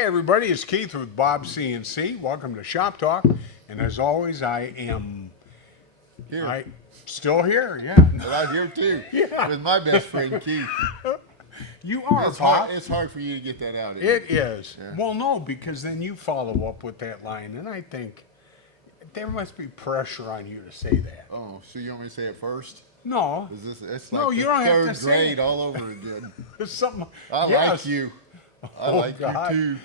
Hey everybody, it's Keith with Bob CNC. Welcome to Shop Talk. And as always, Here. I still here. Yeah. But I'm here too. Yeah. With my best friend Keith. You are, It's Bob. hard, it's hard for you to get that out. It is. Yeah. Well, no, because then you follow up with that line, and I think there must be pressure on you to say that. Oh, so you want me to say it first? No, Is this? It's No, like you the don't have third to say grade it. all over again. it's something. I yes. like you. I Oh, like God. you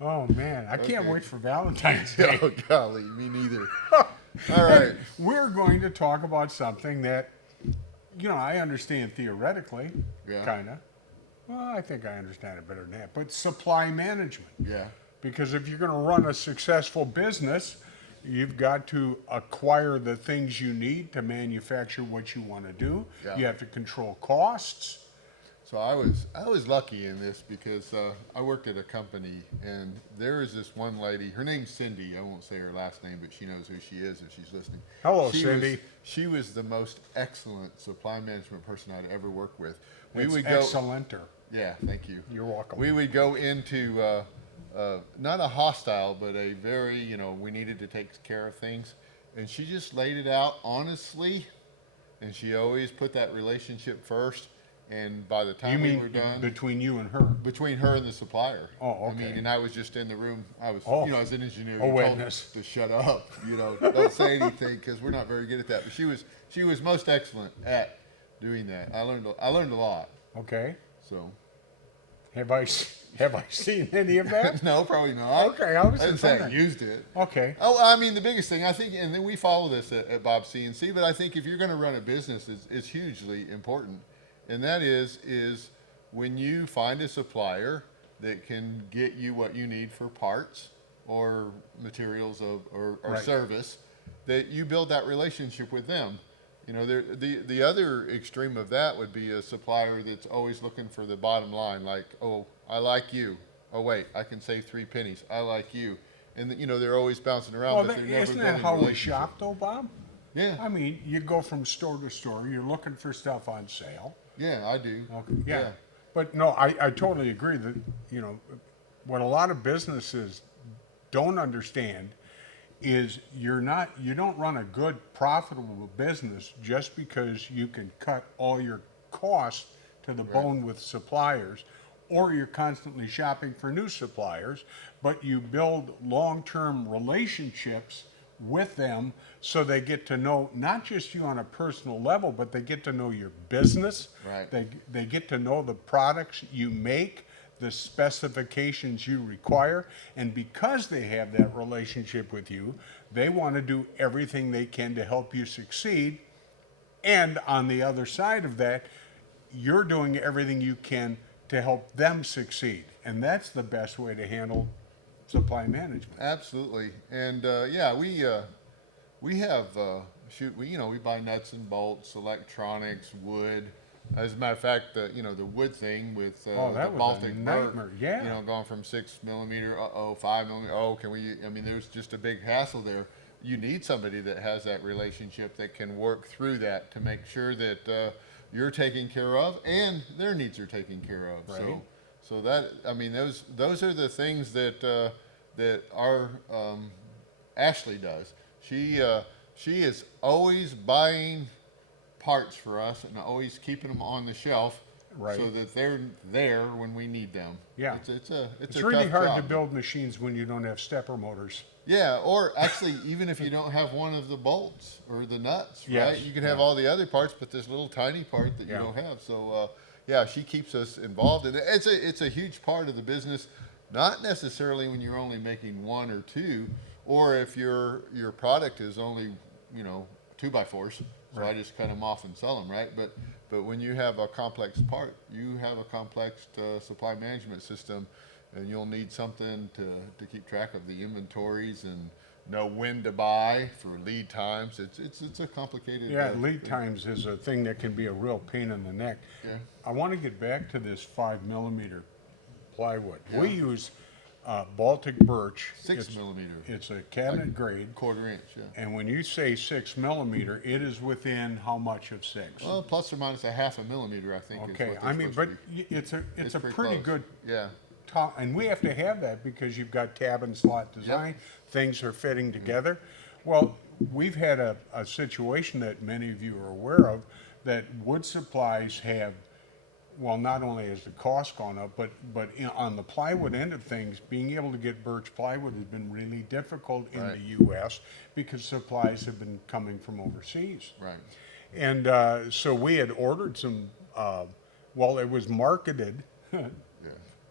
Oh man, I can't Okay. wait for Valentine's too. Day. Oh golly, me neither. All right. We're going to talk about something that, I understand theoretically, Yeah. kind of. Well, I think I understand it better than that. But supply management. Yeah. Because if you're going to run a successful business, you've got to acquire the things you need to manufacture what you want to do. Yeah. You have to control costs. So I was lucky in this because I worked at a company and there is this one lady. Her name's Cindy. I won't say her last name, but she knows who she is if she's listening. Hello, She Cindy. she was the most excellent supply management person I'd ever worked with. It's excellenter. Yeah, thank you. You're welcome. We would go into not a hostile, but a very, we needed to take care of things. And she just laid it out honestly. And she always put that relationship first. And by the You time we mean were done, between you and her? between her and the supplier. Oh, I okay. mean, and I was just in the room. I was, Oh. as an engineer, Oh, you told witness. us to shut up. Don't say anything because we're not very good at that. But she was most excellent at doing that. I learned a lot. Okay. So. Have I seen any of that? No, probably not. Okay, I was didn't just say I wondering. used it. Okay. Oh, I mean, the biggest thing I think, and then we follow this at Bob CNC, but I think if you're going to run a business, it's hugely important, and that is when you find a supplier that can get you what you need for parts or materials or Right. service, that you build that relationship with them. The other extreme of that would be a supplier that's always looking for the bottom line, like, oh, I like you. Oh, wait, I can save 3 pennies. I like you. And, they're always bouncing around, Well, but they're never isn't that building how a we relationship. shop, though, Bob? Yeah, I mean, you go from store to store. You're looking for stuff on sale. yeah, I do. Okay. Yeah. But no, I totally agree that, what a lot of businesses don't understand is you don't run a good profitable business just because you can cut all your costs to the bone with suppliers, or you're constantly shopping for new suppliers, but you build long-term relationships with them so they get to know not just you on a personal level, but they get to know your business. Right. They get to know the products you make, the specifications you require, and because they have that relationship with you, they want to do everything they can to help you succeed. And on the other side of that, you're doing everything you can to help them succeed. And that's the best way to handle supply management. Absolutely. And, we have, we buy nuts and bolts, electronics, wood. As a matter of fact, the wood thing with Oh, that the was a Baltic nightmare. Bird, Yeah. going from 6 millimeter, 5 millimeter. Oh, can we? I mean, there's just a big hassle there. You need somebody that has that relationship that can work through that to make sure that you're taken care of and their needs are taken care of. Right. So that, I mean, those are the things that that our Ashley does. She is always buying parts for us and always keeping them on the shelf, Right. so that they're there when we need them. Yeah. It's It's a really tough hard job. to build machines when you don't have stepper motors. Yeah, or actually, even if you don't have one of the bolts or the nuts, Yes, right? You can have yeah. all the other parts, but this little tiny part that you Yeah. don't have. So, yeah, she keeps us involved, and it's a huge part of the business. Not necessarily when you're only making one or two, or if your product is only 2x4s. So I Right. just cut them off and sell them, right? But when you have a complex part, you have a complex supply management system, and you'll need something to keep track of the inventories and know when to buy for lead times. It's a complicated. Yeah, lead times is a thing that can be a real pain in the neck. Yeah. I want to get back to this 5 millimeter plywood. Yeah. We use Baltic birch. 6 millimeter, It's a cabinet grade. quarter-inch. Yeah. And when you say 6 millimeter, it is within how much of 6? Well, plus or minus a half a millimeter, I think. is Okay, what they're I mean, supposed but to be. it's a It's pretty close. good Yeah. and we have to have that because you've got cabin slot design, things are fitting together. Well, we've had a situation that many of you are aware of, that wood supplies have, well, not only has the cost gone up, but on the plywood end of things, being able to get birch plywood has been really difficult in Right. the US because supplies have been coming from overseas. Right. And so we had ordered some, well, it was marketed,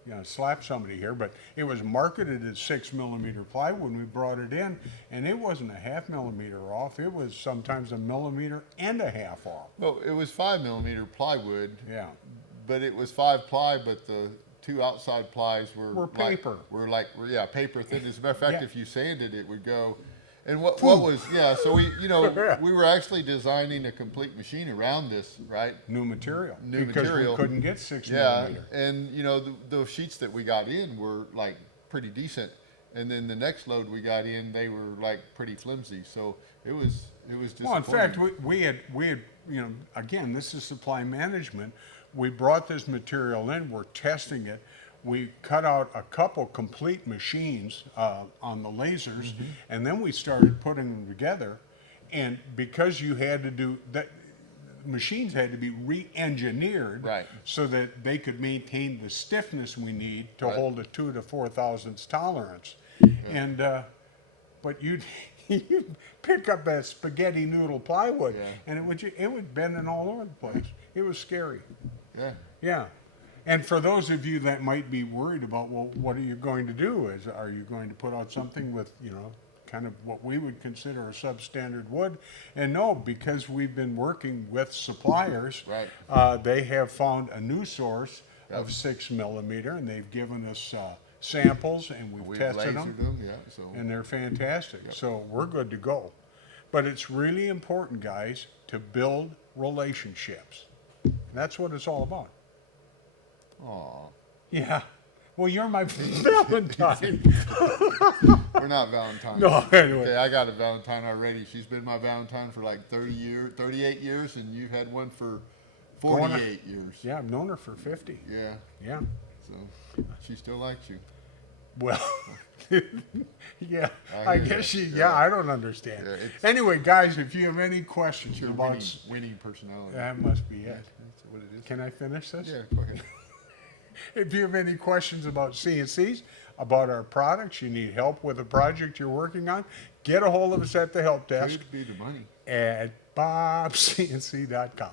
Yeah. slap somebody here, but it was marketed as 6 millimeter plywood when we brought it in, and it wasn't a 0.5 millimeter off, it was sometimes 1.5 millimeters off. Well, it was 5 millimeter plywood, Yeah. but it was 5 ply, but the two outside plies were Were paper. Yeah, paper thin. As a matter of fact, Yeah. if you sanded it, would go. And what was, yeah, so we were actually designing a complete machine around this, right? New material. New because material. we couldn't get 6 Yeah, millimeter. and the sheets that we got in were like pretty decent, and then the next load we got in, they were like pretty flimsy. So it was Well, in fact, disappointing. we had, again, this is supply management. We brought this material in, we're testing it. We cut out a couple complete machines on the lasers, and then we started putting them together. And because you had to do that, machines had to be re-engineered, Right. so that they could maintain the stiffness we need to Right. hold a 2 to 4 thousandths tolerance. And but you'd pick up that spaghetti noodle plywood, Yeah. and it would bend all over the place. It was scary. Yeah. Yeah. And for those of you that might be worried about, well, what are you going to do? Are you going to put out something with, kind of what we would consider a substandard wood? And no, because we've been working with suppliers, Right. they have found a new source of 6 millimeter, and they've given us samples, and we've We've tested lasered them, them, yeah. So and they're fantastic. So we're good to go. But it's really important, guys, to build relationships. That's what it's all about. aw, Yeah. Well, you're my Valentine. we're not Valentine. No, anyway. Okay, I got a Valentine already. She's been my Valentine for like 38 years, and you've had one for Going on- 48 years. Yeah, I've known her for 50. Yeah. Yeah. So she still likes you. Well, yeah, I I hear guess you. she, Yeah. I don't understand. Yeah, it's- Anyway, guys, if you have any questions Your about, winning personality. that must be it. That's what it is. Can I finish this? Yeah, go ahead. If you have any questions about CNCs, about our products, you need help with a project you're working on, get a hold of us at the help desk Could be the money. at bobcnc.com.